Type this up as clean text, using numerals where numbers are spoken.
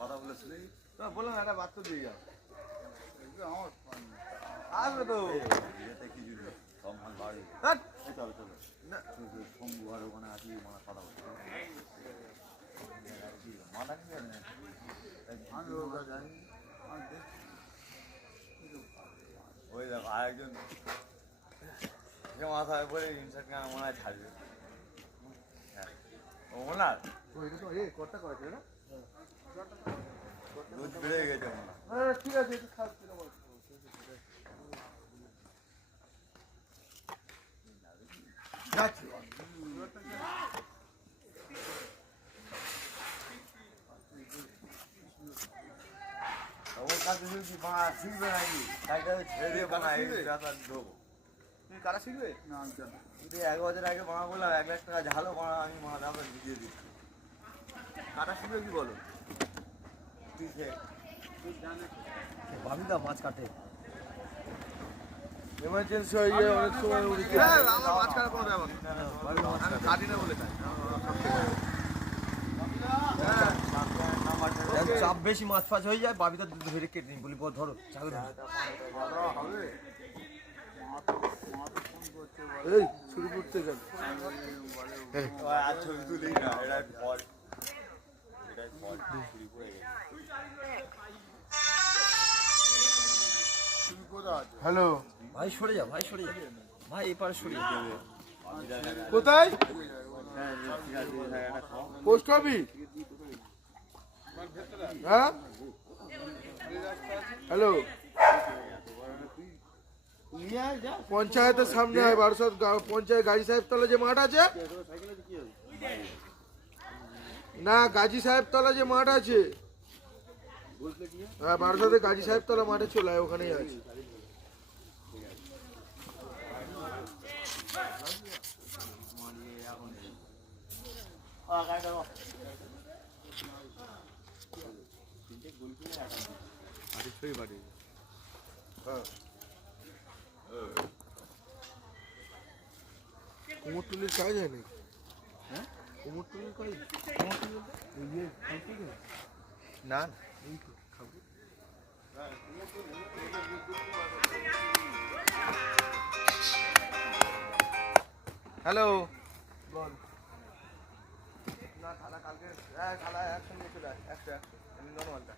কথা বলেছিলি বললাম একটা বাচ্চা দিয়ে যাও আসবে তো সব মাল বাড়ি চলো চলো শম্ভু আর ওখানে আসি মানে কথা বলছি মাথা ওই দেখো আরেকজন মাথায় পরে ইনসার্ট কেন মনে হয় ছাড়বে ও ওনার কটা করেছে না দুধ বেড়ে গেছে ঠিক আছে যাচ্ছি ওর কাছে যদি বাঁড়া শিখবে নাকি তাই কাছে ছেড়ে দিয়ে বাঁড়া এই রাস্তা ঢোকো তুমি কারা শিখবে না যদি 1 বছর আগে বাঁড়া বললাম 1 লাখ টাকা ঝালো বাঁড়া আমি মাথা দামে দিয়ে দিচ্ছি কাটা শিখবে কি বলো তুই শেখ ভাবিদা মাছ কাটে এমার্জেন্সি হয়ে গিয়ে অনেক সময় আমার মাছ কাটা কোনো ব্যাপার আমি কাটি না বলে তাই চাপ বেশি মাছ ফাছ হয়ে যায় বাবিদা দুধ ধরে কেটে নিই বলি বল ধরো চাকরি এই শুরু করতে গেল আর ছবি তুলি না এটা ফল এটা ফল শুরু করে গেছে হ্যালো ভাই সরে যা ভাই এপারে সরে যা কোথায় পোস্ট অফিস হ্যাঁ হ্যালো পঞ্চায়েতের সামনে হয় 1200 পঞ্চায়েত গাজী সাহেব তলা যে মাঠ আছে না গাজী সাহেব তলা যে মাঠ আছে হ্যাঁ 1200 গাজী সাহেব তলা মাঠে চলে আয় ওখানেই আছে কুমোরটুলির কাজ হয় নাকি হ্যাঁ কুমোরটুলির কাজ না হ্যালো বল না খালা কালকে হ্যাঁ খালা একসঙ্গে চলে আস 100 আমি নর্মালটা